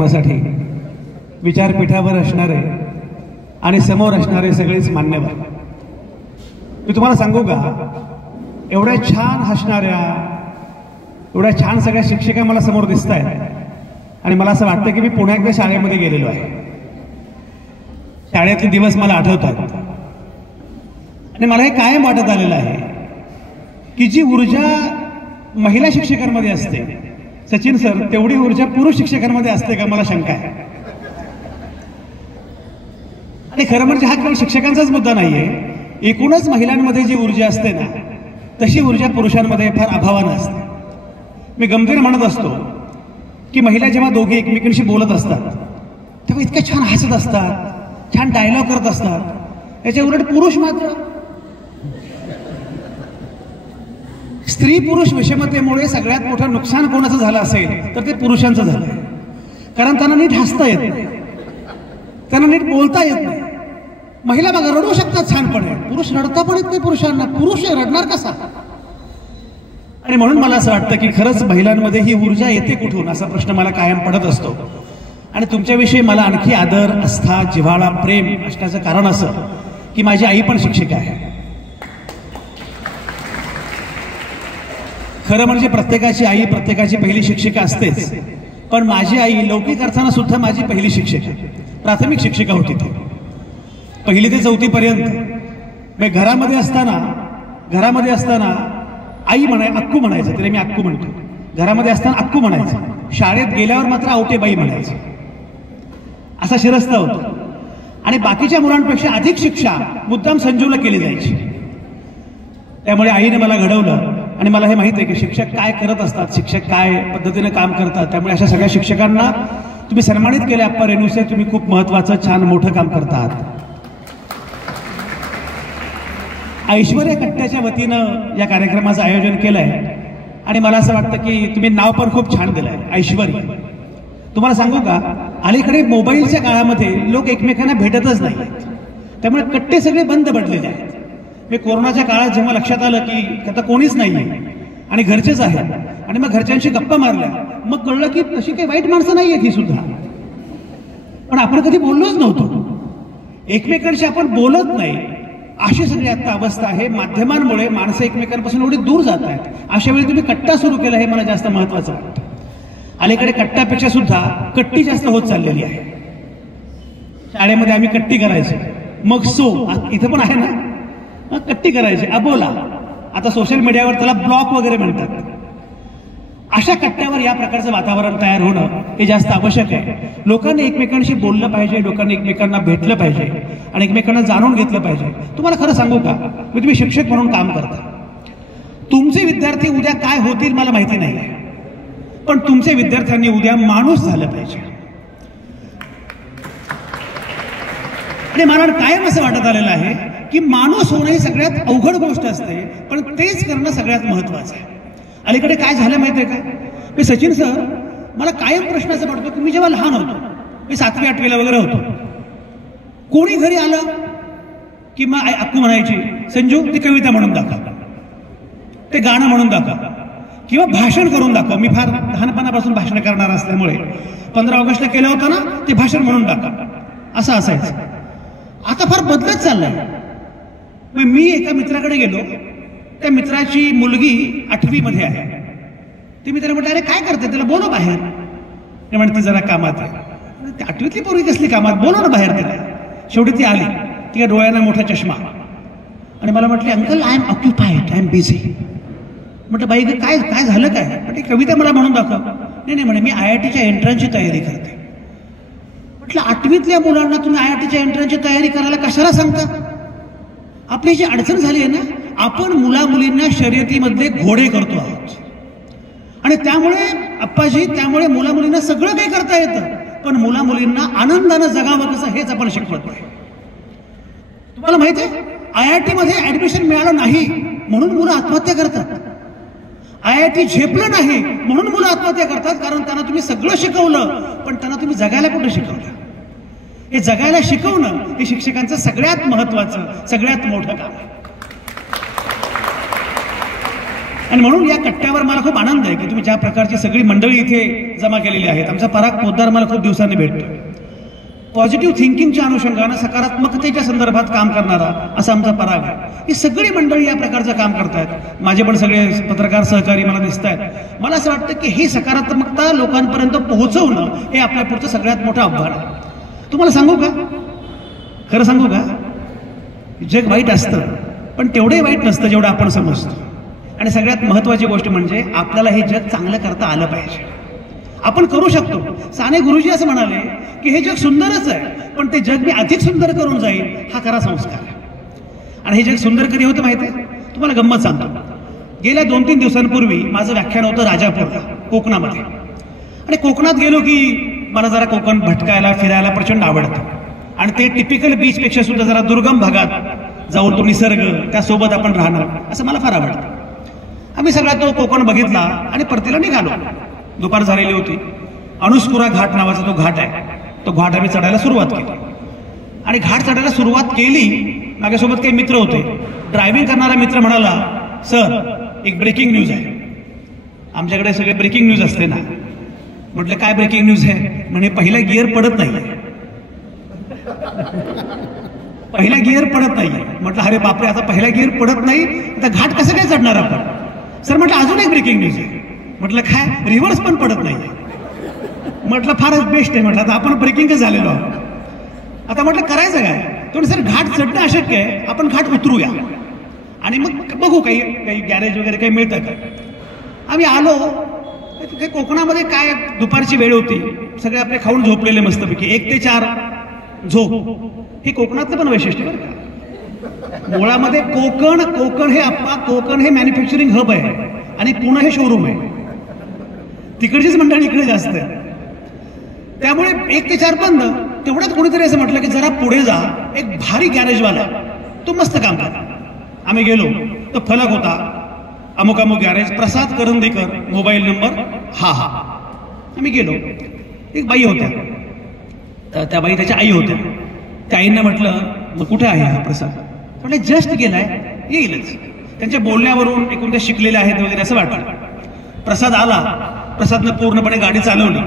साठी विचारपीठावर असणारे आणि समोर असणारे सगळेच मान्यवर, मी तुम्हाला सांगू का, एवढ्या छान हसणाऱ्या एवढ्या छान सगळ्या शिक्षिका मला समोर दिसत आहेत आणि मला असं वाटतं की मी पुन्हा एकदा शाळेमध्ये गेलेलो आहे. शाळेतले दिवस मला आठवतात आणि मला हे कायम वाटत आलेलं आहे की जी ऊर्जा महिला शिक्षकांमध्ये असते, सचिन सर, तेवढी ऊर्जा पुरुष शिक्षकांमध्ये असते का, मला शंका आहे. आणि खरं म्हणजे हा केवळ शिक्षकांचाच मुद्दा नाहीये, एकूणच महिलांमध्ये जी ऊर्जा असते ना, तशी ऊर्जा पुरुषांमध्ये फार अभावानं असते. मी गमतीने म्हणत असतो की महिला जेव्हा दोघे एकमेकांशी बोलत असतात तेव्हा इतक्या छान हसत असतात, छान डायलॉग करत असतात. याच्या उलट पुरुष मात्र स्त्री पुरुष विषमतेमुळे सगळ्यात मोठं नुकसान कोणाचं झालं असेल तर ते पुरुषांचं झालंय. कारण त्यांना नीट हसता येत नाही, त्यांना नीट बोलता येत नाही. महिला बघा रडू शकतात छानपणे, पुरुष रडता पण येत नाही पुरुषांना. पुरुष रडणार कसा? आणि म्हणून मला असं वाटतं की खरंच महिलांमध्ये ही ऊर्जा येते कुठून, असा प्रश्न मला कायम पडत असतो. आणि तुमच्याविषयी मला आणखी आदर, आस्था, जिव्हाळा, प्रेम असण्याचं कारण असं की माझी आई पण शिक्षिका आहे. खरं म्हणजे प्रत्येकाची आई प्रत्येकाची पहिली शिक्षिका असतेच, पण माझी आई लौकिक अर्थानं सुद्धा माझी पहिली शिक्षिका, प्राथमिक शिक्षिका होती. ती 1ली ते 4थी पर्यंत मी घरामध्ये असताना आई अक्कू म्हणायचं, तिला मी अक्कू म्हणतो. घरामध्ये असताना अक्कू म्हणायचं, शाळेत गेल्यावर मात्र आवटेबाई म्हणायचं. असा शिरस्ता होता. आणि बाकीच्या मुलांपेक्षा अधिक शिक्षा मुद्दाम संजूला केली जायची. त्यामुळे आईने मला घडवलं आणि मला हे माहिती आहे की शिक्षक काय करत असतात, शिक्षक काय पद्धतीने काम करतात. त्यामुळे अशा सगळ्या शिक्षकांना तुम्ही सन्मानित केले. आप्पा रेणुसे, तुम्ही खूप महत्वाचं छान मोठं काम करतात. ऐश्वर्या कट्ट्याच्या वतीनं या कार्यक्रमाचं आयोजन केलंय आणि मला असं वाटतं की तुम्ही नाव पण खूप छान दिलंय, ऐश्वर्या. तुम्हाला सांगू का, अलीकडे मोबाईलच्या काळामध्ये लोक एकमेकांना भेटतच नाहीत, त्यामुळे कट्टे सगळे बंद पडलेले आहेत. मी कोरोनाच्या काळात जेव्हा लक्षात आलं की आता कोणीच नाहीये आणि घरचेच आहेत, आणि मग घरच्यांशी गप्पा मारल्या, मग कळलं की तशी काही वाईट माणसं नाहीयेत ही सुद्धा. पण आपण कधी बोललोच नव्हतो, एकमेकांशी आपण बोलत नाही. अशी सगळी आता अवस्था आहे. माध्यमांमुळे माणसं एकमेकांपासून एवढी दूर जात आहेत. अशा वेळी तुम्ही कट्टा सुरू केला हे मला जास्त महत्वाचं वाटतं. अलीकडे कट्ट्यापेक्षा सुद्धा कट्टी जास्त होत चाललेली आहे. शाळेमध्ये आम्ही कट्टी करायचो, मग इथं पण आहे ना, कट्टी करायची, अबोला. आता सोशल मीडियावर त्याला ब्लॉक वगैरे म्हणतात. अशा कट्ट्यावर या प्रकारचं वातावरण तयार होणं हे जास्त आवश्यक आहे. लोकांनी एकमेकांशी बोललं पाहिजे, लोकांनी एकमेकांना भेटलं पाहिजे आणि एकमेकांना जाणून घेतलं पाहिजे. तुम्हाला खरं सांगू का, मी तुम्ही शिक्षक म्हणून काम करता. तुमचे विद्यार्थी उद्या काय होतील मला माहिती नाही, पण तुमचे विद्यार्थ्यांनी उद्या माणूस झालं पाहिजे. आणि मला कायम असं वाटत आलेलं आहे की माणूस होणं ही सगळ्यात अवघड गोष्ट असते, पण तेच करणं सगळ्यात महत्वाचं आहे. अलीकडे काय झालं माहितीये का, मी सचिन सर, मला कायम प्रश्न असा पडतो की मी जेव्हा लहान होतो, मी 7वी 8वीला वगैरे होतो, कोणी घरी आलं की मग अक्कू म्हणायची, संजू ती कविता म्हणून दाखव, ते गाणं म्हणून दाखव, किंवा भाषण करून दाखव. मी फार लहानपणापासून भाषण करणार असल्यामुळे 15 ऑगस्टला केलं होतं ना, ते भाषण म्हणून दाखव, असं असायचं. आता फार बदलत चाललंय. मी एका मित्राकडे गेलो, त्या मित्राची मुलगी 8वी मध्ये आहे. ती मित्र म्हटलं, अरे काय करते, त्याला बोलव बाहेर. ते म्हणते जरा कामात आहे. 8वीतली पोरगी कसली कामात, बोलव ना बाहेर तिला. शेवटी ती आली, तिच्या डोळ्यांना मोठा चष्मा, आणि मला म्हटली, uncle I am occupied, I am busy. म्हटलं, बाई काय काय झालं काय? म्हटली, कविता मला म्हणून दाखव. नाही म्हणे, मी IITच्या एंट्रन्सची तयारी करते. म्हटलं, 8वीतल्या मुलांना तुम्ही IITच्या एंट्रन्सची तयारी करायला कशाला सांगता? आपली जी अडचण झाली आहे ना, आपण मुला मुलींना शर्यतीमधले घोडे करतो आहोत. आणि त्यामुळे अप्पाजी, त्यामुळे मुला मुलींना सगळं काही करता येतं, पण मुला मुलींना आनंदानं जगावं कसं हेच आपण शिकवत नाही. तुम्हाला माहिती आहे, IIT मध्ये ऍडमिशन मिळालं नाही म्हणून मुलं आत्महत्या करतात. IIT झेपलं नाही म्हणून मुलं आत्महत्या करतात, कारण त्यांना तुम्ही सगळं शिकवलं, पण त्यांना तुम्ही जगायला कुठं शिकवलं? हे जगायला शिकवणं हे शिक्षकांचं सगळ्यात महत्वाचं, सगळ्यात मोठं काम आहे. आणि म्हणून या कट्ट्यावर मला खूप आनंद आहे की तुम्ही ज्या प्रकारची सगळी मंडळी इथे जमा केलेली आहेत. आमचा पराग पोद्दार मला खूप दिवसांनी भेटतो. पॉझिटिव्ह थिंकिंगच्या अनुषंगानं सकारात्मकतेच्या संदर्भात काम करणारा असा आमचा पराग आहे. ही सगळी मंडळी या प्रकारचं काम करतायत. माझे पण सगळे पत्रकार सहकारी मला दिसत आहेत. मला असं वाटतं की ही सकारात्मकता लोकांपर्यंत पोहोचवणं हे आपल्या पुढचं सगळ्यात मोठं आव्हान आहे. तुम्हाला सांगू का, खरं सांगू का, जग वाईट असतं पण तेवढंही वाईट नसतं जेवढं आपण समजतो. आणि सगळ्यात महत्वाची गोष्ट म्हणजे आपल्याला हे जग चांगलं करता आलं पाहिजे. आपण करू शकतो. साने गुरुजी असं म्हणाले की हे जग सुंदरच आहे पण ते जग मी अधिक सुंदर करून जाईल हा खरा संस्कार आहे. आणि हे जग सुंदर कधी होतं माहिती आहे? तुम्हाला गंमत सांगतो. गेल्या 2-3 दिवसांपूर्वी माझं व्याख्यान होतं राजापूरला, कोकणामध्ये. आणि कोकणात गेलो की मला जरा कोकण भटकायला फिरायला प्रचंड आवडतं. आणि ते टिपिकल बीचपेक्षा सुद्धा जरा दुर्गम भागात जाऊन तो निसर्ग त्यासोबत आपण राहणं असं मला फार आवडतं. आम्ही सगळा तो कोकण बघितला आणि परतीला निघालो. दुपार झालेली होती. अनुस्कुरा घाट नावाचा तो घाट आहे. तो घाट आम्ही चढायला सुरुवात केली. आणि घाट चढायला सुरुवात केली, माझ्यासोबत काही मित्र होते. ड्रायव्हिंग करणारा मित्र म्हणाला, सर एक ब्रेकिंग न्यूज आहे. आमच्याकडे सगळे ब्रेकिंग न्यूज असते ना. म्हटलं काय ब्रेकिंग न्यूज आहे? म्हणे पहिला गिअर पडत नाही. पहिला गिअर पडत नाही. म्हटलं अरे बापरे, आता पहिला गिअर पडत नाही, आता घाट कसं काय चढणार आपण? सर म्हटलं अजून एक ब्रेकिंग न्यूज आहे. म्हटलं काय? रिव्हर्स पण पडत नाही. म्हटलं फारच बेस्ट आहे. म्हटलं आता आपण ब्रेकिंगच झालेलो आहोत. आता म्हटलं करायचं काय? तो सर घाट चढणं अशक्य आहे, आपण घाट उतरूया आणि मग बघू काही गॅरेज वगैरे काही मिळतं का. आम्ही आलो. कोकणामध्ये काय दुपारची वेळ होती, सगळे आपले खाऊन झोपलेले मस्तपैकी. 1 ते 4 झोप. हे कोकणातलं पण वैशिष्ट्य बरं का. मुळामध्ये कोकण हे मॅन्युफॅक्चरिंग हब आहे आणि पुणे हे शोरूम आहे. तिकडचीच मंडळी इकडे जास्त आहे. त्यामुळे 1 ते 4 बंद. तेवढ्यात कोणीतरी असं म्हटलं की जरा पुढे जा, एक भारी गॅरेजवाला तो मस्त काम करा. आम्ही गेलो. तो फलक होता, अमुक अमुक गॅरेज, प्रसाद करंदीकर, मोबाईल नंबर हा. आम्ही गेलो. एक बाई होत्या. तर त्या बाई त्याच्या आई होत्या. त्या आईंना म्हटलं मग कुठे आहे हा प्रसाद? म्हटलं जस्ट गेलाय, येईलच. त्यांच्या बोलण्यावरून एकूण ते शिकलेले आहेत वगैरे असं वाटलं. प्रसाद आला. प्रसादनं पूर्णपणे गाडी चालवली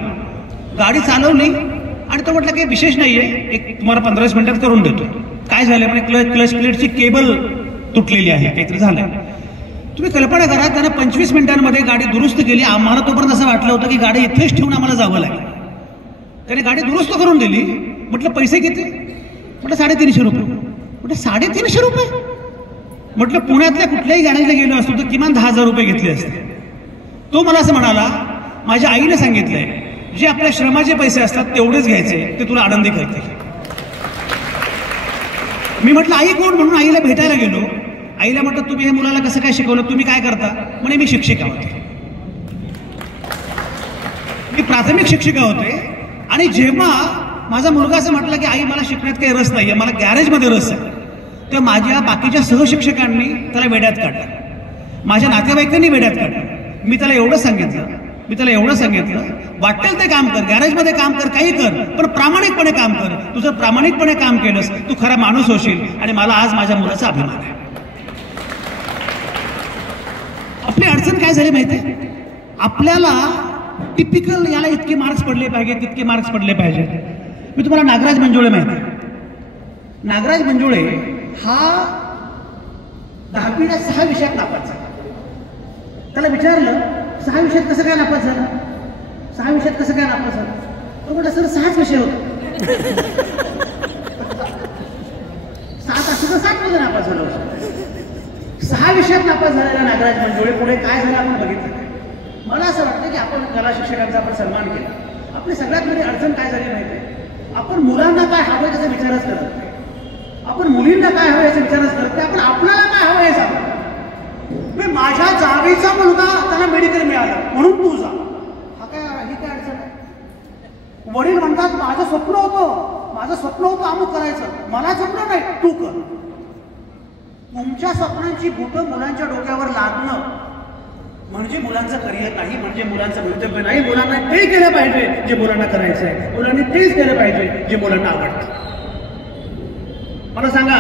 आणि तो म्हटलं काही विशेष नाहीये, एक तुम्हाला 15 मिनिटात करून देतो. काय झालं म्हणजे क्लच प्लेटची केबल तुटलेली आहे, काहीतरी झालंय. तुम्ही कल्पना करा, त्यानं 25 मिनिटांमध्ये गाडी दुरुस्त केली. आम्हाला तोपर्यंत असं वाटलं होतं की गाडी इथेच ठेवून आम्हाला जावं लागेल. त्याने गाडी दुरुस्त करून दिली. म्हटलं पैसे किती? म्हटलं 350 रुपये. म्हटलं 350 रुपये? म्हटलं पुण्यातल्या कुठल्याही गॅरेजला गेलो असतो तर किमान 10,000 रुपये घेतले असते. तो मला असं म्हणाला, माझ्या आईने सांगितलंय जे आपल्या श्रमाचे पैसे असतात तेवढेच घ्यायचे, ते तुला आनंदी करतील. मी म्हटलं आई कोण? म्हणून आईला भेटायला गेलो. आईला म्हटलं तुम्ही हे मुलाला कसं काय शिकवलं, तुम्ही काय करता? म्हणे मी शिक्षिका होते. मी प्राथमिक शिक्षिका होते. आणि जेव्हा माझा मुलगा असं म्हटलं की आई मला शिकण्यात काही रस नाहीये, मला गॅरेजमध्ये रस आहे, तर माझ्या बाकीच्या सहशिक्षकांनी त्याला वेड्यात काढलं. माझ्या नातेवाईकांनी वेड्यात काढलं. मी त्याला एवढं सांगितलं वाटेल ते काम कर, गॅरेजमध्ये काम कर, काही कर, पण प्रामाणिकपणे काम कर. तू जर प्रामाणिकपणे काम केलंस तू खरा माणूस होशील. आणि मला आज माझ्या मुलाचा अभिमान आहे. आपली अडचण काय झाली माहितीये? आपल्याला टिपिकल याला इतके मार्क्स पडले पाहिजे, तितके मार्क्स पडले पाहिजे. मी तुम्हाला नागराज मंजुळे माहिती आहे. नागराज मंजुळे हा 10वीला 6 विषयात नापास झाला. त्याला विचारलं 6 विषयात कसं काय नापास झाला? 6 विषयात कसं काय नापास झाला? तो म्हटलं सर 6च विषय होते. 7 असं तर 7 मध्ये नापास झाला. 6 विषयात नापास झालेला नागराज मंजुळे पुढे काय झालं आपण बघितलं. मला असं वाटतं की आपण कला शिक्षकांचा आपण सन्मान केला. आपली सगळ्यात मोठी अडचण काय झाली माहिती आहे? आपण मुलांना काय हवं याचा विचारच करत नाही. आपण मुलींना काय हवं याचा विचारच करत नाही. आपण आपल्याला काय हवं हे सांगतो. मी माझ्या जावेचा मुलगा त्याला मेडिकल मिळालं म्हणून तू जा. ही काय अडचण आहे? वडील म्हणतात माझं स्वप्न होतं अमुक करायचं, मला जमलं नाही, तू कर. तुमच्या स्वप्नांची भूतं मुलांच्या डोक्यावर लादणं म्हणजे मुलांचं करिअर नाही, म्हणजे मुलांचं भवितव्य नाही. मुलांना ते केलं पाहिजे जे मुलांना करायचं आहे. मुलांनी तेच केलं पाहिजे जे मुलांना आवडतं. मला सांगा,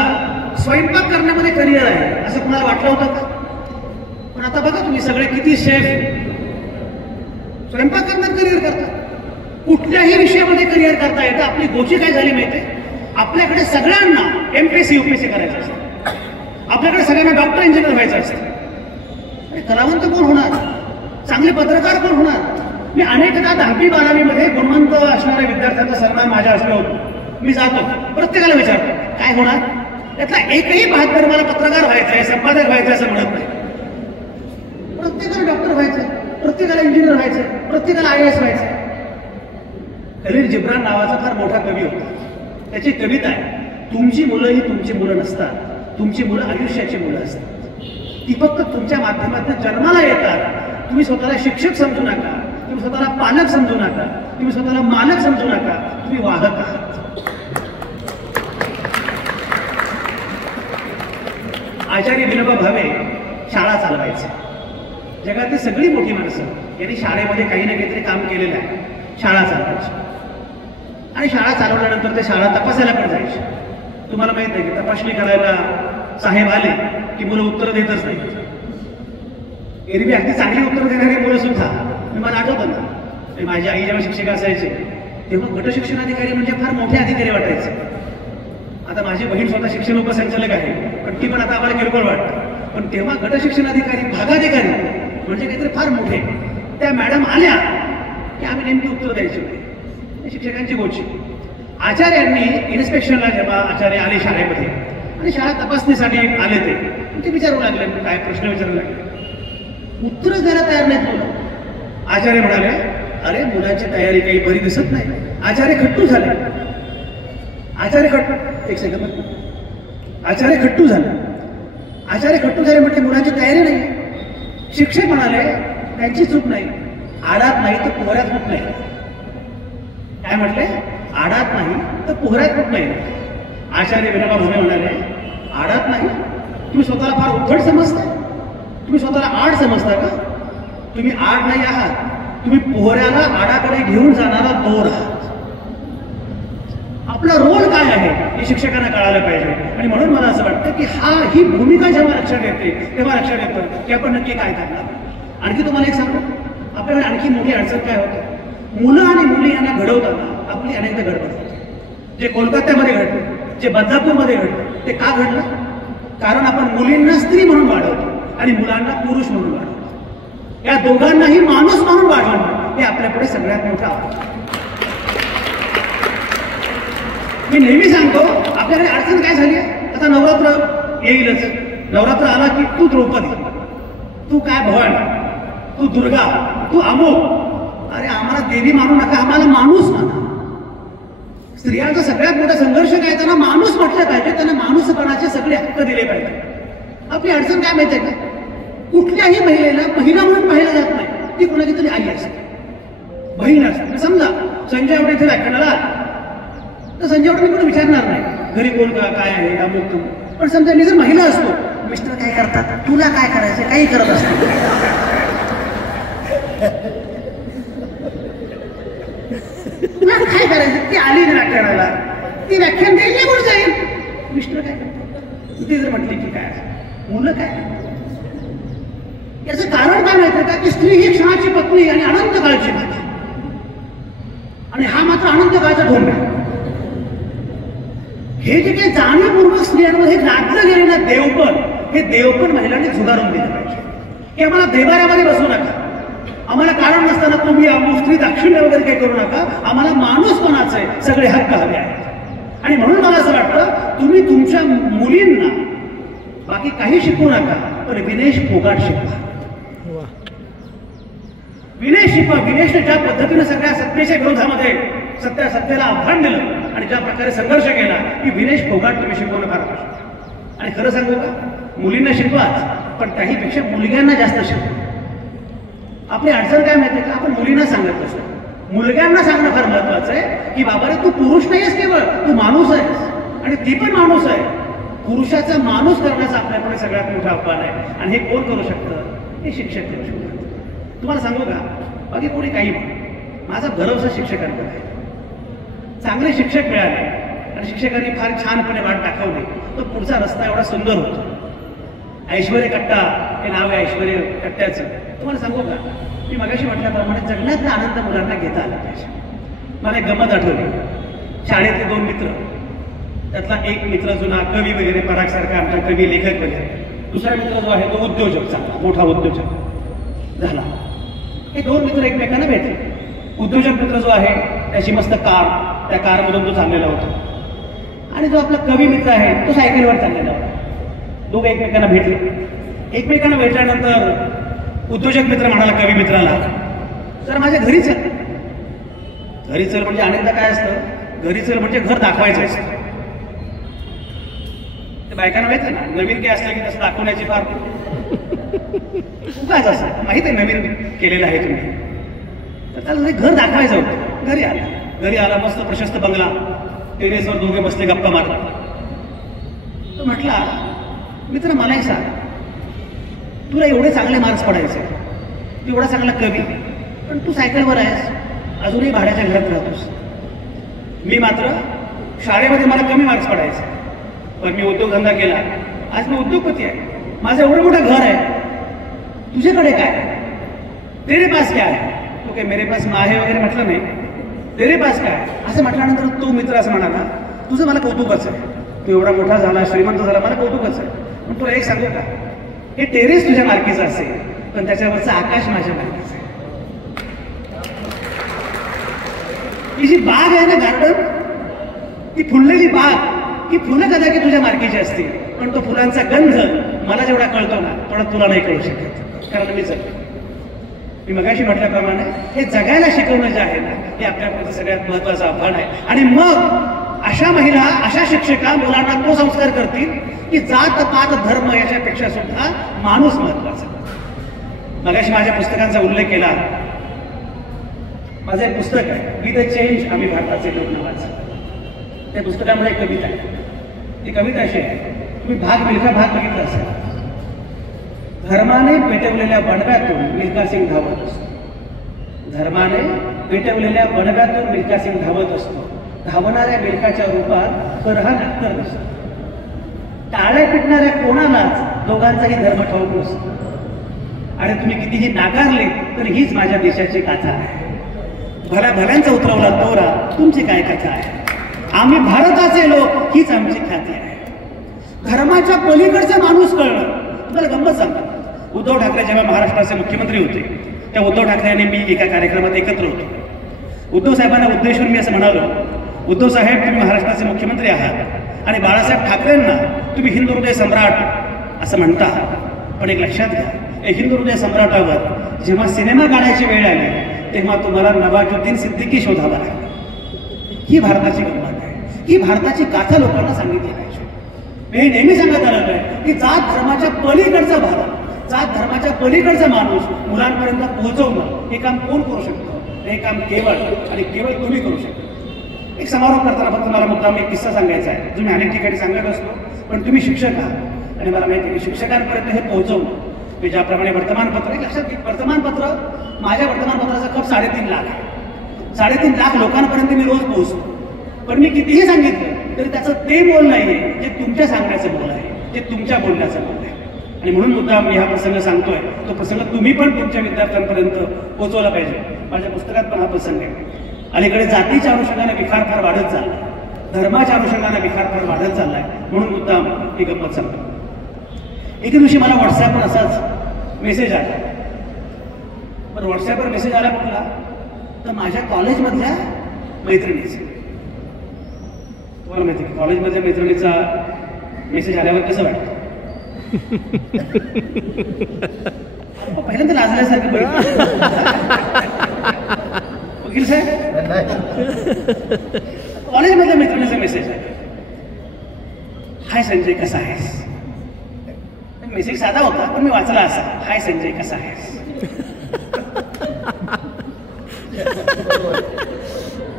स्वयंपाक करण्यामध्ये करिअर आहे असं कुणाला वाटलं होतं का? पण आता बघा तुम्ही सगळे किती शेफ स्वयंपाक करतात, करिअर करतात, कुठल्याही विषयामध्ये करिअर करता येतं. आपली गोची काय झाली माहितीये, आपल्याकडे सगळ्यांना MPSC UPSC करायचं असतं, आपल्याकडे सगळ्यांना डॉक्टर इंजिनियर व्हायचं असतं. आणि कलावंत कोण होणार, चांगले पत्रकार कोण होणार. मी अनेकदा 10वी 12वीमध्ये गुणवंत असणाऱ्या विद्यार्थ्यांचा सन्मान माझ्या हस्ते होतो. मी जातो, प्रत्येकाला विचारतो काय होणार. त्यातला एकही बहात्तर मला पत्रकार व्हायचंय, संपादक व्हायचंय असं म्हणत नाही. प्रत्येकाला डॉक्टर व्हायचंय, प्रत्येकाला इंजिनियर व्हायचंय, प्रत्येकाला IAS व्हायचंय. खलील जिब्रान नावाचा फार मोठा कवी होता. त्याची कविता आहे, तुमची मुलं ही तुमची मुलं नसतात, तुमची मुलं आयुष्याची मुलं असतात. ती फक्त तुमच्या माध्यमातून जन्माला येतात. तुम्ही स्वतःला शिक्षक समजू नका, तुम्ही स्वतःला पालक समजू नका, तुम्ही स्वतःला मालक समजू नका, तुम्ही वाहक आहात. आचार्य विनोबा भावे शाळा चालवायचे. जगातली सगळी मोठी माणसं यांनी शाळेमध्ये काही ना काहीतरी काम केलेलं आहे. शाळा चालवायची आणि शाळा चालवल्यानंतर ते शाळा तपासायला पण जायचे. तुम्हाला माहित आहे की तपासणी करायला साहेब आले की मुलं उत्तर देतच नाही. एरवी अगदी चांगली उत्तर देणारी मुलं सुद्धा, मला आठवतं ना, माझी आई जेव्हा शिक्षक असायचे तेव्हा गट शिक्षणाधिकारी म्हणजे फार मोठे अधिकारी वाटायचे. आता माझी बहीण स्वतः शिक्षण उपसंचालक आहे, पण ती पण आता आम्हाला किरकोळ वाटतं. पण तेव्हा गट शिक्षणाधिकारी, भागाधिकारी म्हणजे काहीतरी फार मोठे. त्या मॅडम आल्या की आम्ही नेमकी उत्तर द्यायची होती. शिक्षकांची गोची. आचार्यांनी इन्स्पेक्शनला जेव्हा आचार्य आले शाळेमध्ये आणि शाळा तपासणीसाठी आले ते विचारू लागले, काय प्रश्न विचारू लागले. उत्तर द्यायला तयार नाहीत मुलं. आचार्य म्हणाले, अरे मुलांची तयारी काही बरी दिसत नाही. आचार्य खट्टू झाले. आचार्य खट्टू, एक सेकंद, आचार्य खट्टू झाले. आचार्य खट्टू झाले म्हटले मुलांची तयारी नाही. शिक्षक म्हणाले त्यांची चूक नाही, आडात नाही तर पोहऱ्यात होत नाही. काय म्हटले, आडात नाही तर पोहऱ्यात होत नाही. आचार्य विनोबा भावे म्हणाले, आडात नाही, तुम्ही स्वतःला फार उद्धट समजता, तुम्ही स्वतःला आड समजता का. तुम्ही आड नाही आहात, तुम्ही पोहऱ्याला आडाकडे घेऊन जाणारा दोर आहात. आपला रोल काय आहे हे शिक्षकांना कळायला पाहिजे. आणि म्हणून मला असं वाटतं की ही भूमिका जेव्हा लक्षात येते तेव्हा लक्षात येतं की आपण नक्की काय करणार. आणखी तुम्हाला एक सांगतो, आपल्याकडे आणखी मोठी अडचण काय होते, मुलं आणि मुली यांना घडवताना आपली अनेकदा गडबड होते. जे कोलकात्यामध्ये घडलं, जे बदलापूरमध्ये घडलं, ते का घडलं, कारण आपण मुलींना स्त्री म्हणून वाढवतो आणि मुलांना पुरुष म्हणून वाढवतो. या दोघांनाही माणूस म्हणून वाढवणं हे आपल्यापुढे सगळ्यात मोठं आव्हान. मी नेहमी सांगतो, आपल्याकडे अडचण काय झाली आहे. आता नवरात्र येईलच, नवरात्र आला की तू द्रौपदी, तू काय भवानी, तू दुर्गा, तू अमोल. अरे आम्हाला देवी मानू नका, आम्हाला माणूस माना. स्त्रियांचा सगळ्यात मोठा संघर्ष काय, त्यांना माणूस म्हटलं पाहिजे, त्यांना माणूसपणाचे सगळे हक्क दिले पाहिजे. आपली अडचण काय माहितीये का, कुठल्याही महिलेला महिला म्हणून पाहिलं जात नाही. ती कोणाची तरी आई असते, बहीण असते. समजा संजय आवडे इथे व्याख्यानाला तर संजय आवडे कोणी विचारणार नाही घरी कोण काय आहे अमुक तू. पण समजा मी जर महिला असतो, मिस्टर काय करतात, तुला काय करायचं, काही करत असतो. तुला काय करायचं, ती आली व्याख्यानाला, ती व्याख्यान द्यायला निघून जाईल. मिस्टर काय करतात, ती जर म्हटली की काय, मुलं काय. याचं कारण काय माहिती का, की स्त्री ही क्षणाची पत्नी आणि अनंत काळची माता, आणि हा मात्र अनंत काळचा ढोंग. हे जे काही जाणीवपूर्वक स्त्रियांमध्ये नाचलं गेलेलं देवपण, हे देवपण महिलांनी झुगारून दिलं पाहिजे. की आम्हाला देवाऱ्यामध्ये बसू नका, आम्हाला कारण नसताना तुम्ही स्त्री दाक्षिण्य वगैरे काही करू नका, आम्हाला माणूसपणाचे सगळे हक्क हवे आहेत. आणि म्हणून मला असं वाटतं, तुम्ही तुमच्या मुलींना बाकी काही शिकवू नका, पण विनेश फोगाट शिकवा. विनेश शिकवा. विनेशने ज्या पद्धतीने सगळ्या सत्तेच्या विरोधामध्ये सत्तेला आव्हान दिलं आणि ज्या प्रकारे संघर्ष केला, की विनेश फोगाट तुम्ही शिकवणं फार आवश्यक. आणि खरं सांगू का, मुलींना शिकवाच, पण त्याहीपेक्षा मुलग्यांना जास्त शिकवा. आपली अडचण काय माहिती का, आपण मुलींना सांगत असतो, मुलग्यांना सांगणं फार महत्वाचं आहे की बाबा रे, तू पुरुष नाहीस केवळ, तू माणूस आहेस आणि ती पण माणूस आहे. पुरुषाचा माणूस करण्याचं आपल्याकडे सगळ्यात मोठं आव्हान आहे. आणि हे कोण करू शकतं, हे शिक्षक करू शकतात. तुम्हाला सांगू का, बाकी कोणी काही माझा भरवसा शिक्षकांवर आहे. चांगले शिक्षक मिळाले आणि शिक्षकांनी फार छानपणे वाट दाखवली, तर पुढचा रस्ता एवढा सुंदर होतो. ऐश्वर्य कट्टा हे नाव आहे ऐश्वर्य कट्ट्याचं. तुम्हाला सांगू का, मी मगाशी म्हटल्याप्रमाणे जगण्यातला आनंद मुलांना घेता आला पाहिजे. मला एक गंमत आठवली. शाळेतले 2 मित्र, त्यातला एक मित्र जुना कवी वगैरे परागसारखा आमचा कवी लेखक वगैरे, दुसरा मित्र जो आहे तो उद्योजक, चांगला मोठा उद्योजक झाला. हे 2 मित्र एकमेकांना भेटले. उद्योजक मित्र जो आहे त्याची मस्त कार, त्या कारमधून तो चाललेला होता, आणि जो आपला कवी मित्र आहे तो सायकलवर चाललेला होता. दोघे एकमेकांना भेटले. एकमेकांना भेटल्यानंतर उद्योजक मित्र म्हणाला कवी मित्राला, सर माझ्या घरी चल. घरी चल म्हणजे आनंद काय असतं, घरी चल म्हणजे घर दाखवायचं असतं. ते बायकांना माहिती ना, नवीन काय असलं की तसं दाखवण्याची फार उगाच असं माहित आहे, नवीन केलेलं आहे तुम्ही. तर त्याला घर दाखवायचं होतं. घरी आला. घरी आला, मस्त प्रशस्त बंगला, टेरेसवर दोघे बसले गप्पा मारत. तो म्हटला, मित्र मला एक सांग, तुला एवढे चांगले मार्क्स पडायचे, तू एवढा चांगला कवी, पण तू सायकलवर आहेस, अजूनही भाड्याच्या घरात राहतोस. मी मात्र शाळेमध्ये मला कमी मार्क्स पडायचे, पण मी उद्योगधंदा केला, आज मी उद्योगपती आहे, माझं एवढं मोठं घर आहे. तुझ्याकडे काय, तेरे पास क्या आहे? तो काय मेरे पास आहे वगैरे म्हटलं नाही, तेरे पास काय असं म्हटल्यानंतर तो मित्र असं म्हणाला, तुझं मला कौतुकच आहे, तू एवढा मोठा झाला, श्रीमंत झाला, मला कौतुकच आहे, पण तुला एक सांगू का, हे टेरेस तुझ्या मालकीचं असेल, पण त्याच्यावरचं आकाश माझ्या मालकीचं आहे. ही जी बाग आहे ना, गार्डन, ती फुललेली बाग, ही फुलं कदाचित तुझ्या मालकीची असतील, पण तो फुलांचा गंध मला जेवढा कळतो ना तेवढा तुला नाही कळू शकत, कारण मी जगतो. मी मगाशी म्हटल्याप्रमाणे हे जगायला शिकवणं जे आहे ना, हे आपल्यापुढचं सगळ्यात महत्वाचं आव्हान आहे. आणि मग अशा महिला, अशा शिक्षिका मुलांना तो संस्कार करतील की जात पात धर्म याच्यापेक्षा सुद्धा माणूस महत्वाचा. मगाशी माझ्या पुस्तकांचा उल्लेख केला. माझं एक पुस्तक आहे, बी द चेंज आम्ही भारताचे लोक नावाचं. त्या पुस्तकामध्ये एक कविता आहे. ती कविता अशी आहे, तुम्ही भाग मिल्खा भाग बघितला असेल. धर्माने पेटवलेल्या बनव्यातून मिल्खा सिंग धावत असतो. धर्माने पेटवलेल्या बनव्यातून मिल्खा सिंग धावत असतो. धावणाऱ्या मिल्खाच्या रूपात फरहान अख्तर दिसतो. टाळ्या पिटणाऱ्या कोणालाच दोघांचाही धर्म ठाऊक नसतो. आणि तुम्ही कितीही नाकारले तर हीच माझ्या देशाची गाथा आहे. भल्या भल्यांचा उतरवला दौरा तुमची काय कथा आहे. आम्ही भारताचे लोक, हीच आमची ख्याती आहे. धर्माच्या पलीकडचा माणूस कळणं. तुम्हाला गंमत सांगतो, उद्धव ठाकरे जेव्हा महाराष्ट्राचे मुख्यमंत्री होते त्या उद्धव ठाकरे आणि मी एका कार्यक्रमात एकत्र होतो. उद्धव साहेबांना उद्देशून मी असं म्हणालो, उद्धव साहेब तुम्ही महाराष्ट्राचे मुख्यमंत्री आहात आणि बाळासाहेब ठाकरेंना तुम्ही हिंदू हृदय सम्राट असं म्हणता, पण एक लक्षात घ्या, हिंदू हृदय सम्राटावर जेव्हा सिनेमा काढायची वेळ आली तेव्हा तुम्हाला नवाजुद्दीन सिद्दीकी शोधावा लागला. ही भारताची गंमत आहे. ही भारताची गाथा लोकांना सांगितली पाहिजे. मी नेहमी सांगत आलेलो आहे की जात धर्माच्या पलीकडचा भारत, जात धर्माच्या पलीकडचा माणूस मुलांपर्यंत पोहोचवणं हे काम कोण करू शकतं? हे काम केवळ आणि केवळ तुम्ही करू शकता. एक समारोप करताना फक्त मला मुद्दाम एक किस्सा सांगायचा आहे, जो मी अनेक ठिकाणी सांगत असतो, पण तुम्ही शिक्षक आहात आणि मला माहिती आहे की शिक्षकांपर्यंत हे पोहोचवणं, मी ज्याप्रमाणे वर्तमानपत्र, एक लक्षात घ्या, वर्तमानपत्र, माझ्या वर्तमानपत्राचा खप 3.5 लाख आहे. 3.5 लाख लोकांपर्यंत मी रोज पोहोचतो. पण मी कितीही सांगितलं तरी त्याचं ते बोल नाहीये जे तुमच्या सांगण्याचं बोल आहे, जे तुमच्या बोलण्याचं बोल आहे. आणि म्हणून मुद्दा मी हा प्रसंग सांगतोय, तो प्रसंग तुम्ही पण तुमच्या विद्यार्थ्यांपर्यंत पोहोचवला पाहिजे. माझ्या पुस्तकात पण हा प्रसंग आहे. अलीकडे जातीच्या अनुषंगाने विखार फार वाढत चाललाय, धर्माच्या अनुषंगाने विखार फार वाढत चाललाय, म्हणून मुद्दा ही गंमत सांगतो. एके दिवशी मला व्हॉट्सॲपवर असाच मेसेज आला. पण व्हॉट्सॲपवर मेसेज आला कुठला, तर माझ्या कॉलेजमधल्या मैत्रिणीचा. तुम्हाला माहिती आहे कॉलेजमधल्या मैत्रिणीचा मेसेज आल्यावर कसं वाटतं? पहिल्यांदा लाजल्यासारखं बघितलं. वकील साहेब, कॉलेजमधल्या मैत्रिणीचा मेसेज आहे, हाय संजय कसा आहेस. मेसेज साधा होता पण मी वाचला असा, हाय संजय कसा आहेस.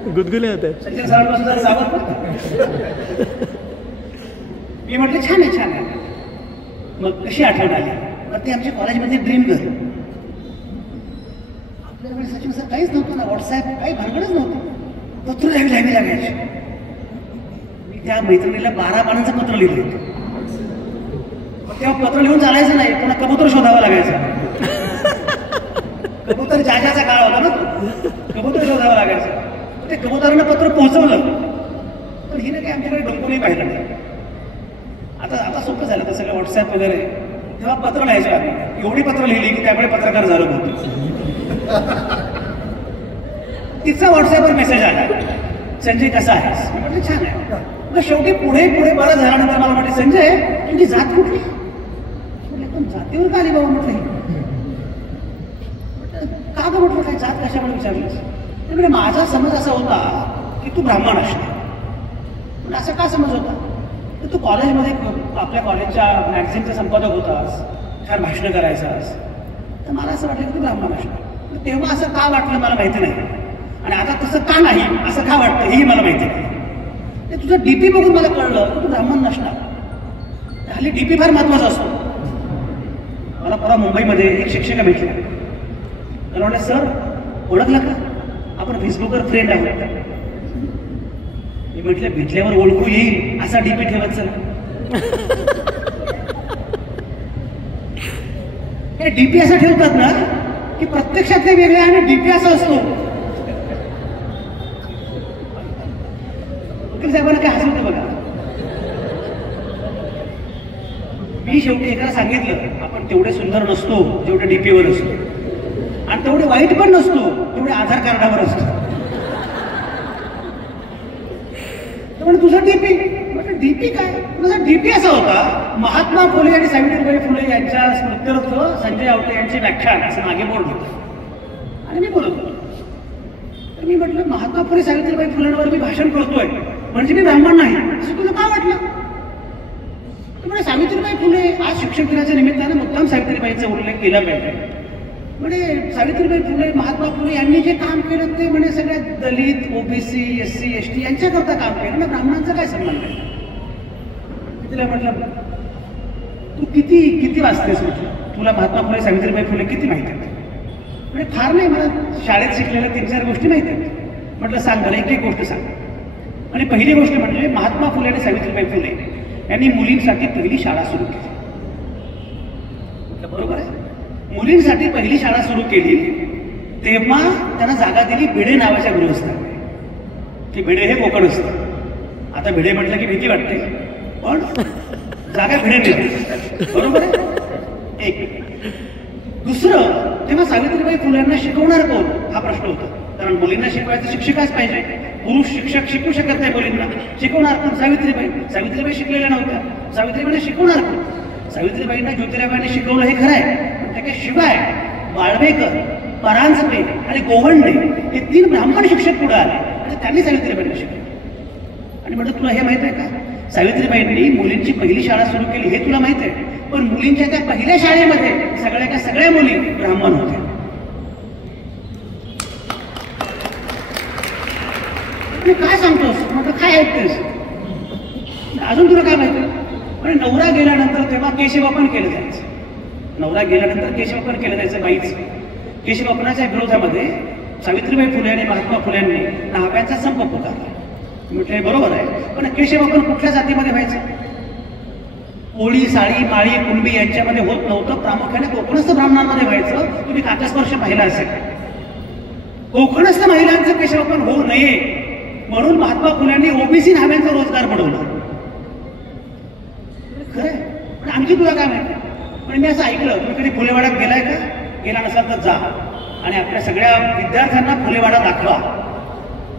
गुदगुले होते. संजय सरांपासून जरा सावध. मी म्हटलं छान आहे छान आहे. मग कशी आठवण आली, तर ते आमच्या कॉलेजमध्ये ड्रीम घर. आपल्याकडे सचिन सर काहीच नव्हतं ना, व्हॉट्सॲप काही भानगडच नव्हतं. पत्र लिहावी लागायची. मी त्या मैत्रिणीला 12 पानांचं पत्र लिहिलं होतं. तेव्हा पत्र लिहून चालायचं नाही, पुन्हा कबूतर शोधावं लागायचं. कबूतर जाजाचा काळ होता ना, कबूतर शोधावं लागायचं. ते कबुतरांना पत्र पोहोचवलं, पण हिने काही आमच्याकडे डोंकूनही पाहिलं नाही. आता सोपं झालं तर सगळं व्हॉट्सअप वगैरे. तेव्हा पत्र लिहायचो आम्ही, एवढी पत्र लिहिली की त्यामुळे पत्रकार झालो होतो. तिचा व्हॉट्सअपवर मेसेज आला, संजय कसा आहेस? मी म्हटलं छान आहे. मग शेवटी पुढे बरं झाल्यानंतर मला म्हटलं, संजय तुझी जात कुठली? म्हटलं पण जातीवर का आली बाबा? म्हटलं का गं? म्हटलं काय जात कशामुळे विचारलीस? म्हणजे माझा समज असा होता की तू ब्राह्मण असणार. पण असं का समज होता? तर तू कॉलेजमध्ये आपल्या कॉलेजच्या मॅगझिनचा संपादक होतास, छान भाषणं करायचास, तर मला असं वाटलं की तू ब्राह्मण असणार. तेव्हा असं का वाटलं मला माहिती नाही, आणि आता तसं का नाही असं का वाटतं हेही मला माहिती नाही. ते तुझं डीपी बघून मला कळलं की तू ब्राह्मण नसणार. हल्ली डीपी फार महत्वाचा असतो. मला परवा मुंबईमध्ये एक शिक्षिका भेटली. मला म्हटलं, सर ओळखलं का? आपण फेसबुकवर फ्रेंड आहोत. मी म्हटलं भेटल्यावर ओळखू येईल असा डीपी ठेवत चला. हे डीपी असं ठेवतात ना की प्रत्यक्षात ते वेगळे आणि डीपी असं असतो. वकील साहेबांना काय हसवतं बघा. मी शेवटी एकाला सांगितलं, आपण तेवढे सुंदर नसतो जेवढे डीपीवर असतो, आणि तेवढे वाईट पण नसतो तेवढे आधार कार्डावर असतो. म्हणजे तुझं डीपी? म्हटलं डीपी काय? तुझा डीपी असा होता, महात्मा फुले आणि सावित्रीबाई फुले यांच्या स्मृत्यर्थ संजय आवटे यांचे व्याख्यान असं मागे बोर्ड होतं, आणि मी बोलत होतो. तर मी म्हटलं महात्मा फुले सावित्रीबाई फुलेंवर मी भाषण करतोय म्हणजे मी ब्राह्मण नाही असं तुला का वाटलं? म्हणजे सावित्रीबाई फुले आज शिक्षक दिनाच्या निमित्तानं मुद्दाम सावित्रीबाईचा उल्लेख केला पाहिजे. म्हणजे सावित्रीबाई फुले, महात्मा फुले यांनी जे काम केलं ते म्हणजे सगळ्या दलित, ओबीसी, SC, ST यांच्याकरता काम केलं ना, ब्राह्मणांचा काय संबंध आहे? तिला म्हटलं तू किती वाचतेस? म्हटलं तुला महात्मा फुले, सावित्रीबाई फुले किती माहिती आहेत? म्हणजे फार नाही, मला शाळेत शिकलेल्या 3-4 गोष्टी माहिती आहेत. म्हटलं सांग मला एक गोष्ट सांग. आणि पहिली गोष्ट म्हणजे महात्मा फुले आणि सावित्रीबाई फुले यांनी मुलींसाठी पहिली शाळा सुरू केली. म्हटलं बरोबर आहे. मुलींसाठी पहिली शाळा सुरू केली तेव्हा त्यांना जागा दिली भिडे नावाच्या गृहस्थांनी. की भिडे हे कोकण असतं. आता भिडे म्हटलं की भीती वाटते, पण जागा भिडे मिळते. बरोबर आहे. एक. दुसरं, तेव्हा सावित्रीबाई फुलेंना शिकवणार कोण हा प्रश्न होता. कारण मुलींना शिकवायचं शिक्षिकाच पाहिजे. पुरुष शिक्षक शिकवू शकत नाही मुलींना. शिकवणार कोण? सावित्रीबाई शिकलेल्या नव्हत्या. सावित्रीबाईंना शिकवणार कोण? सावित्रीबाईंना ज्योतिराबाईंनी शिकवलं हे खरं आहे, पण त्याशिवाय वाळवेकर, परांजपे आणि गोवंडे हे 3 ब्राह्मण शिक्षक पुढे आले आणि त्यांनी सावित्रीबाईंना शिकवलं. आणि म्हणलं तुला हे माहित आहे का, सावित्रीबाईंनी मुलींची पहिली शाळा सुरू केली हे तुला माहित आहे, पण मुलींच्या त्या पहिल्या शाळेमध्ये सगळ्या मुली ब्राह्मण होत्या. तू काय सांगतोस? म्हटलं काय ऐकतेस? अजून तुला काय माहिती? म्हणजे नवरा गेल्यानंतर तेव्हा केशवपन केलं जायचं. नवरा गेल्यानंतर केशवपन केलं जायचं बाईचं. केशवपनाच्या विरोधामध्ये सावित्रीबाई फुले आणि महात्मा फुल्यांनी न्हाव्यांचा संप पुकारला. म्हटलं बरोबर आहे, पण केशवपन कुठल्या जातीमध्ये व्हायचं? कोळी, साळी, माळी, कुणबी यांच्यामध्ये होत नव्हतं. प्रामुख्याने कोकणस्थ ब्राह्मणांमध्ये व्हायचं. तुम्ही काटास्पर्श पाहिला असेल. कोकणस्थ महिलांचं केशवपन होऊ नये म्हणून महात्मा फुल्यांनी ओबीसी न्हाव्यांचा रोजगार बनवला. खरंय, पण आणखी तुला काय माहिती? पण मी असं ऐकलं, तुम्ही कधी फुलेवाड्यात गेलाय का? गेला नसाल तर जा आणि आपल्या सगळ्या विद्यार्थ्यांना फुलेवाडा दाखवा.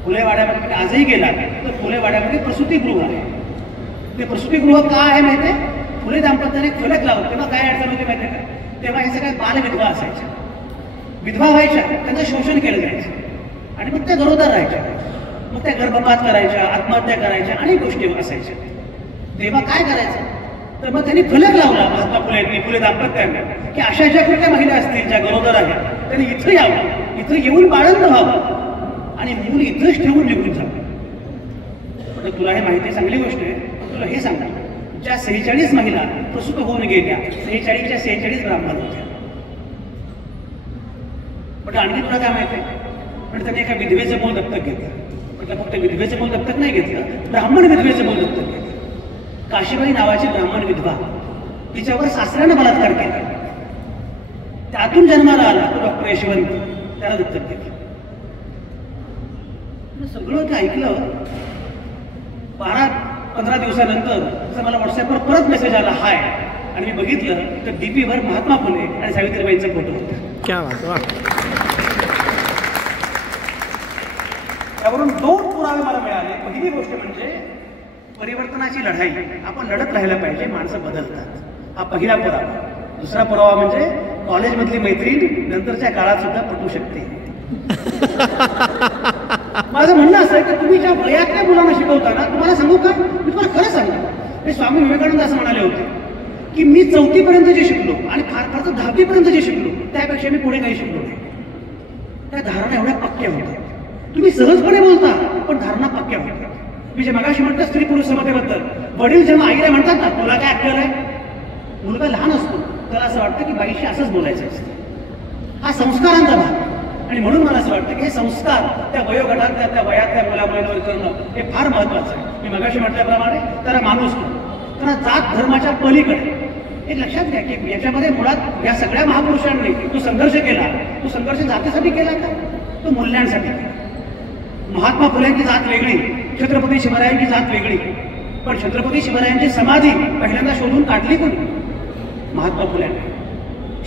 फुलेवाड्यामध्ये आजही गेला तर फुलेवाड्यामध्ये प्रसूतीगृह आहे. ते प्रसूतीगृह का आहे माहिती आहे? फुले दाम्पत्याने फलक लावलं तेव्हा काय अडचण होती माहिती आहे का? तेव्हा हे सगळ्या बालविधवा असायच्या. विधवा व्हायच्या, त्यांचं शोषण केलं जायचं आणि मग त्या गरोदर राहायच्या. मग त्या गर्भपात करायच्या, आत्महत्या करायच्या, अनेक गोष्टी असायच्या. तेव्हा काय करायचं? तर मग त्यांनी फलक लावला महात्मा फुलेंनी, फुले दाम्पत्याने, की अशा ज्या कुठल्या महिला असतील ज्या गरोदर आहेत त्यांनी इथं यावं, इथं येऊन बाळंत व्हावं आणि मूल इथंच ठेवून निघून जावं. म्हणजे तुला हे माहिती चांगली गोष्ट आहे. तुला हे सांगा, ज्या 46 महिला प्रसूत होऊन गेल्या, 46च्या 46 ब्राह्मण होत्या. म्हणजे आणखी तुला काय माहिती आहे? म्हणजे त्यांनी एका विधवेचं मूल दत्तक घेतलं. म्हटलं फक्त विधवेचं मूल दत्तक नाही घेतलं, ब्राह्मण विधवेचं मूल दत्तक घेतलं. काशीबाई नावाची ब्राह्मण विधवा तिच्यावर सासऱ्यानं बलात्कार केला, त्यातून जन्माला आला तो डॉक्टर यशवंत, त्याला दत्तक घेतलं. सगळं ते ऐकलं. 12-15 दिवसानंतर जसं मला व्हॉट्सअपवर परत मेसेज आला हाय, आणि मी बघितलं तर डीपीवर महात्मा फुले आणि सावित्रीबाईंचा फोटो होता. क्या बात, वाह. त्यावरून 2 पुरावे मला मिळाले. पहिली गोष्ट म्हणजे परिवर्तनाची लढाई आपण लढत राहायला पाहिजे, माणसं बदलतात, हा पहिला पुरावा. दुसरा पुरावा म्हणजे कॉलेजमधली मैत्रीण नंतरच्या काळात सुद्धा पटू शकते. माझं म्हणणं असं आहे की तुम्ही ज्या वयातल्या मुलांना शिकवताना, तुम्हाला सांगू का, मी तुम्हाला खरं सांगतो, हे स्वामी विवेकानंद असं म्हणाले होते की मी 4थी पर्यंत जे शिकलो आणि फार फार 10वी पर्यंत जे शिकलो त्यापेक्षा मी पुढे काही शिकलो नाही. त्या धारणा एवढ्या पक्क्या होत्या. तुम्ही सहजपणे बोलता पण धारणा पक्क्या होत्या. मी जे मगाशी म्हणतो स्त्री पुरुष समतेबद्दल, वडील जेव्हा आईला म्हणतात ना तुला काय अक्कल आहे, मुलगा लहान असतो त्याला असं वाटतं की बाईशी असंच बोलायचं असतं. हा संस्कारांचा भाग. आणि म्हणून मला असं वाटतं की हे संस्कार त्या वयोगटातल्या त्या वयातल्या मुलामुलींवर करणं हे फार महत्वाचं आहे. मी मगाशी म्हटल्याप्रमाणे त्याला माणूस त्याला जात धर्माच्या पलीकडे एक लक्षात घ्या की याच्यामध्ये मुळात या सगळ्या महापुरुषांनी तो संघर्ष केला, तो संघर्ष जातीसाठी केला का, तो मूल्यांसाठी केला. महात्मा फुलेंची जात वेगळी, छत्रपती शिवरायांची जात वेगळी, पण छत्रपती शिवरायांची समाधी पहिल्यांदा शोधून काढली कोणी? महात्मा फुल्यांनी.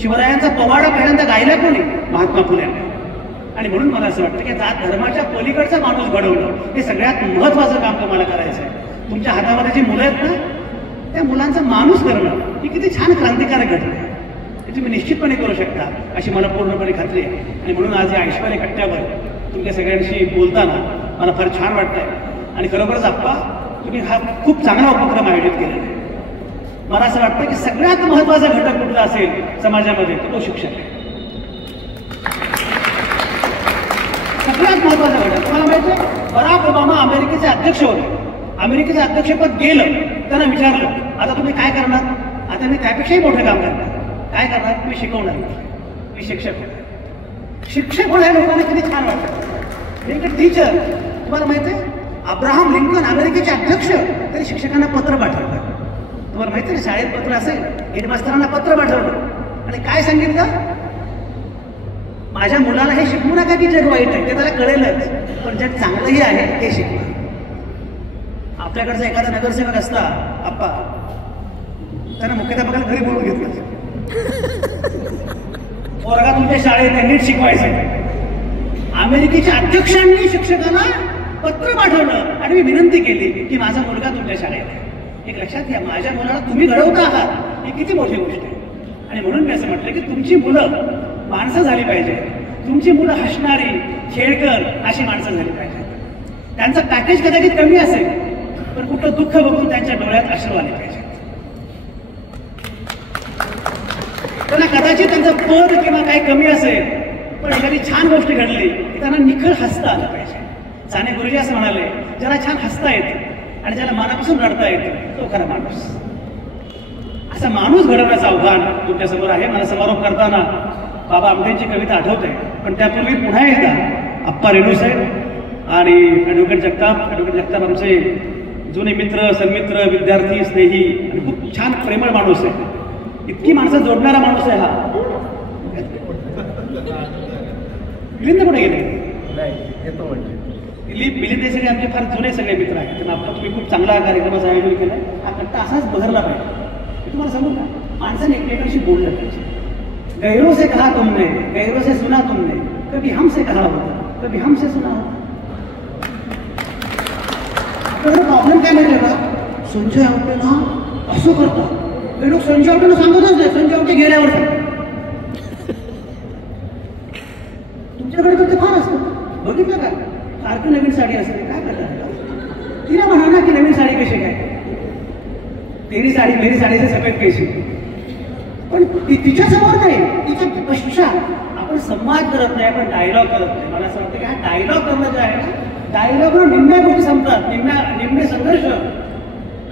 शिवरायांचा पोवाडा पहिल्यांदा गायला कोणी? महात्मा फुल्यांनी. आणि म्हणून मला असं वाटतं की जात धर्माच्या पलीकडचा माणूस घडवणं हे सगळ्यात महत्वाचं काम तुम्हाला करायचं आहे. तुमच्या हातामध्ये जी मुलं आहेत ना, त्या मुलांचा माणूस करणं ही किती छान क्रांतिकारक घटना आहे, हे तुम्ही निश्चितपणे करू शकता अशी मला पूर्णपणे खात्री आहे. आणि म्हणून आज या ऐश्वर्य कट्ट्यावर तुमच्या सगळ्यांशी बोलताना मला फार छान वाटतंय. आणि खरोखरच आप्पा, तुम्ही हा खूप चांगला उपक्रम आयोजित केलेला आहे. मला असं वाटतं की सगळ्यात महत्वाचा घटक कुठला असेल समाजामध्ये तो शिक्षक आहे. सगळ्यात महत्वाचा घटक. तुम्हाला माहिती आहे, बराक ओबामा अमेरिकेचे अध्यक्ष होते. अमेरिकेचे अध्यक्षपद गेलं, त्यांना विचारलं आता तुम्ही काय करणार? आता मी त्यापेक्षाही मोठं काम करणार. काय करणार? मी शिकवणार, मी शिक्षक होणार. शिक्षक होणाऱ्या लोकांना किती छान वाटतं. टीचर. तुम्हाला माहिती आहे, अब्राहम लिंकन अमेरिकेचे अध्यक्ष तरी शिक्षकांना पत्र पाठवलं. तुम्हाला माहिती आहे, शाळेत पत्र असेल, हेडमास्तरांना पत्र पाठवलं आणि काय सांगितलं? माझ्या मुलाला हे शिकवू नका की जग वाईट आहे, ते त्याला कळेलच, पण जग चांगलंही आहे ते शिकवा. आपल्याकडचा एखादा नगरसेवक असता आप्पा, त्यानं मुख्याध्यापकाला घरी बोलून घेतलं, पोरगा तुमच्या शाळेत नीट शिकवायचं. अमेरिकेच्या अध्यक्षांनी शिक्षकांना पत्र पाठवलं आणि मी विनंती केली की माझा मुलगा तुमच्या शाळेत आहे. एक लक्षात घ्या, माझ्या मुलाला तुम्ही घडवता आहात ही किती मोठी गोष्ट आहे. आणि म्हणून मी असं म्हटलं की तुमची मुलं माणसं झाली पाहिजे, तुमची मुलं हसणारी, खेळकर अशी माणसं झाली पाहिजे. त्यांचं पॅकेज कदाचित कमी असेल, पण कुठं दुःख बघून त्यांच्या डोळ्यात अश्रू आले पाहिजे. त्यांना कदाचित त्यांचं पद किंवा काही कमी असेल, पण एखादी छान गोष्ट घडली की त्यांना निखळ हसता आलं पाहिजे. साने गुरुजी असं म्हणाले, ज्याला छान हसता येतं आणि ज्याला मनापासून रडता येतं तो खरा माणूस. असा माणूस घडवण्याचं आव्हान तुमच्यासमोर आहे. मला समारोप करताना बाबा आमटेंची कविता आठवते, पण त्यापूर्वी पुन्हा एकदा आप्पा रेणू साहेब आणि ॲडव्होकेट जगताप आमचे जुने मित्र, सन्मित्र, विद्यार्थी, स्नेही आणि खूप छान प्रेमळ माणूस आहे. इतकी माणसं जोडणारा माणूस आहे हा. मिलिंद कुठे गेले? मिलिंद सगळे आमचे फार जुने सगळे मित्र आहेत. त्यांना आपण तुम्ही खूप चांगला कार्यक्रमाचं आयोजन केलं. हा कट्टा असाच बहरला पाहिजे. मी तुम्हाला सांगू का, माणसाने एकमेकांशी बोललं पाहिजे. गैरों से कहा तुमने, गैरों से सुना तुमने, कभी हमसे कहा होता, कभी हमसे सुना होता. प्रॉब्लेम काय माहिती का, संजय आवटेला असं करतात. हे लोक संजय आवटेला सांगतच नाही, संजय आवटे गेल्यावर तुमच्याकडे तर ते फार असतं. बघितलं का, सारखं नवीन साडी असते, काय करतात? तिला म्हणा ना की नवीन साडी कशी काय, तेरी साडी मेरी साडीचे सफेद केशी. पण तिच्या समोर नाही, तिच्या पश्चात आपण संवाद करत नाही, आपण डायलॉग करत नाही. मला असं वाटतं की हा डायलॉग करणं जे आहे ना, डायलॉगवर निम्म्या गोष्टी संपतात, निम्मे संघर्ष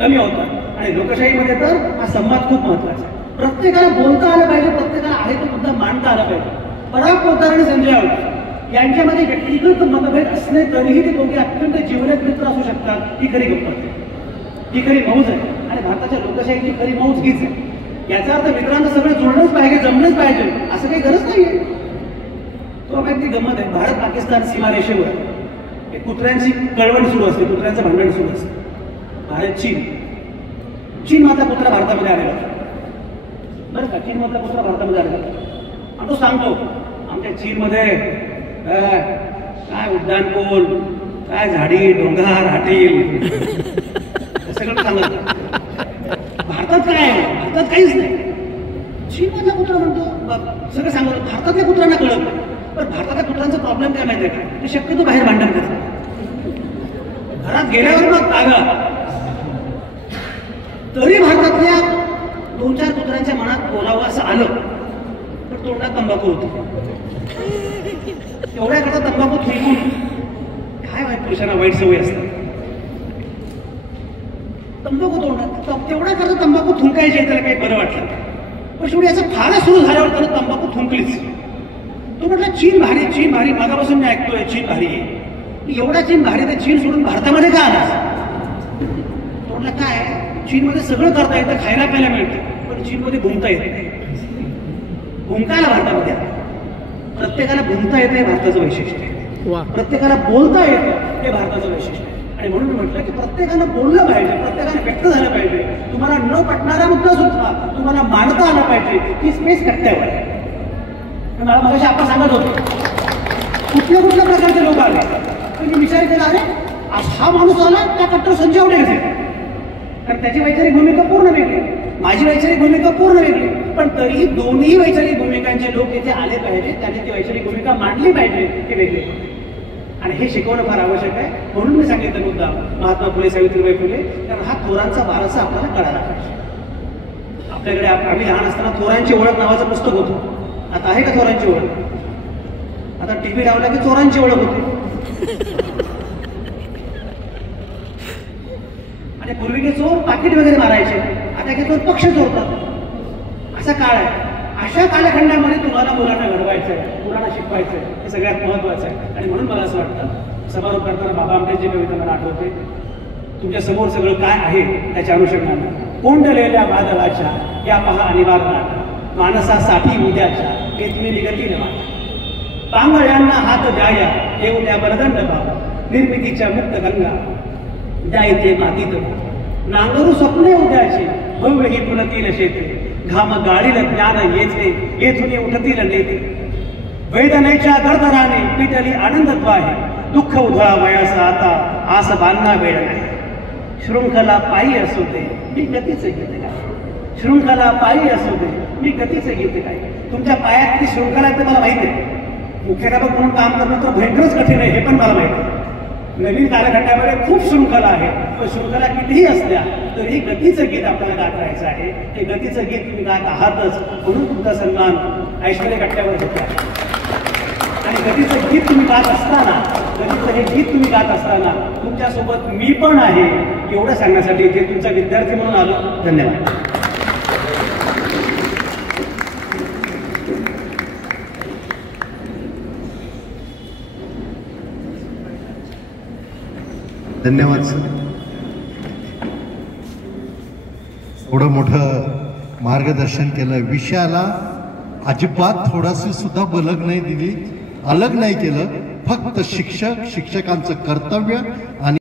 कमी होतात. आणि लोकशाहीमध्ये तर हा संवाद खूप महत्वाचा आहे. प्रत्येकाला बोलता आलं पाहिजे, प्रत्येकाला आहे तो मुद्दा मांडता आला पाहिजे. पराग पोतदार आणि संजय आवटे यांच्यामध्ये व्यक्तिगत मतभेद असले तरीही ते दोघे अत्यंत जिवलग मित्र असू शकतात. ही खरी गप्पा, ही खरी मौज आहे. आणि भारताच्या लोकशाहीची खरी मौज हीच आहे. याचा अर्थ मित्रांचं सगळं जुळलंच पाहिजे, जमलंच पाहिजे असं काही गरज नाहीये. तो माहिती गमत आहे, भारत पाकिस्तान सीमारेषेवर एक कुत्र्यांची कळवण सुरू असते, कुत्र्यांचं भांडण सुरू असतं. भारत चीन मधला कुत्रा भारतामध्ये आलेला बरं का, चीन मधला कुत्रा भारतामध्ये आलेला आणि तो सांगतो आमच्या चीनमध्ये काय उड्डाणपूल, काय झाडी डोंगर हाटील सगळं सांगत. भारतात काय आहे, भारतात काहीच नाही. चीन मधला कुत्रा म्हणतो सगळं सांगतो, भारतातल्या कुत्र्यांना कळत. पण भारतातल्या कुत्र्यांचा प्रॉब्लेम काय माहिती आहे का, ते शक्यतो बाहेर भांडण करतात. घरात गेल्यावर मग तागा. तरी भारतातल्या 2-4 कुत्र्यांच्या मनात बोलावं असं आलं तर तोंडात तंबाखू होती. एवढ्या करता तंबाखू थुंकून काय वाईट पुरुषांना वाईट सवय असतात. तंबाखू तोंडात तेवढ्या करता तंबाखू थुंकायचे त्याला काही बरं वाटलं. पण शेवटी याचं फारच सुरू झाल्यावर त्याला तंबाखू थुंकलीच. तो म्हटलं चीन भारी, चीन भारी. मागापासून मी ऐकतोय चीन भारी आहे. एवढा चीन भारी, ते चीन सोडून भारतामध्ये का आला? तो म्हटलं काय, चीनमध्ये सगळं करता येतं, खायला प्यायला मिळतं, पण चीनमध्ये घुमता येत नाही. घुमकायला भारतामध्ये प्रत्येकाला घुमता येतं हे भारताचं वैशिष्ट्य आहे. प्रत्येकाला बोलता येतं हे भारताचं वैशिष्ट्य आहे. आणि म्हणून म्हटलं की प्रत्येकानं बोललं पाहिजे, प्रत्येकाने व्यक्त झालं पाहिजे. तुम्हाला न पटणारा मुद्दा सुद्धा तुम्हाला मांडता आला पाहिजे. ही स्पेस कट्ट्यावर आहे. मला मगाशी आपण सांगत होते कुठल्या प्रकारचे लोक आले. मी विचार केला, अरे हा माणूस आला त्या कट्टर संजय आवडे असेल, कारण त्याची वैचारिक भूमिका पूर्ण वेगळी, माझी वैचारिक भूमिका पूर्ण वेगळी. पण तरीही दोन्ही वैचारिक भूमिकांचे लोक तिथे आले पाहिजे, त्यांनी ती वैचारिक भूमिका मांडली पाहिजे, हे वेगळे. आणि हे शिकवणं फार आवश्यक आहे. म्हणून मी सांगितलं मुद्दा महात्मा फुले, सावित्रीबाई फुले, कारण हा थोरांचा वारसा आपल्याला कळायला पाहिजे. आपल्याकडे आम्ही लहान असताना थोरांची ओळख नावाचं पुस्तक होतं. आता आहे का चोरांची ओळख? आता टीव्ही लावला की चोरांची ओळख होती. आणि पूर्वी के चोर पाकिट वगैरे मारायचे, आता के चोर पक्ष चोरतात. असा काळ आहे. अशा कालखंडामध्ये तुम्हाला मुलांना घडवायचं आहे, मुलांना शिकवायचं आहे, हे सगळ्यात महत्वाचं आहे. आणि म्हणून मला असं वाटतं, समारोप करताना बाबा आमटेची कविता मला आठवते. तुमच्या समोर सगळं काय आहे त्याच्या अनुषंगाने, कोंडलेल्या वादळाच्या या पहा अनिवार्य मानसासाठी उद्याच्या तुम्ही निगती नवा. पांगळ्यांना हात द्याया हे उद्या बरदंड बाबा, निर्मितीच्या मुक्त गंगा द्या इथे मातीत नांगरू स्वप्ने उद्याची, भव्य ही फुलतील शेते, घाम गाळील ज्ञान येथे येथून उठतील नेते. वेदनेच्या दरदराने पिटली आनंदत्वाहे, दुःख उधळा वयाचा आता आस बांधना वेळ नाही. शृंखला पायी असू दे मी गतीच घेते काय, शृंखला पायी असू दे मी गतीचे घेते काय. तुमच्या पायात किती शृंखला आहे ते मला माहिती आहे. मुख्याध्यापक म्हणून काम करणं तर भयंकरच कठीण आहे हे पण मला माहिती आहे. नवीन कालखंडामध्ये खूप शृंखला आहे, पण शृंखला कितीही असल्या तरी गतीचं गीत आपल्याला गात राहायचं आहे. ते गतीचं गीत तुम्ही गात आहातच, म्हणून तुमचा सन्मान ऐश्वर्य कट्ट्यावर होता. आणि गतीचं गीत तुम्ही गात असताना, गतीचं हे गीत तुम्ही गात असताना तुमच्यासोबत मी पण आहे एवढं सांगण्यासाठी इथे तुमचा विद्यार्थी म्हणून आलो. धन्यवाद. धन्यवाद सर. एवढं मोठं मार्गदर्शन केलं. विषयाला अजिबात थोडाशी सुद्धा बलग नाही दिली, अलग नाही केलं. फक्त शिक्षकांचं कर्तव्य आणि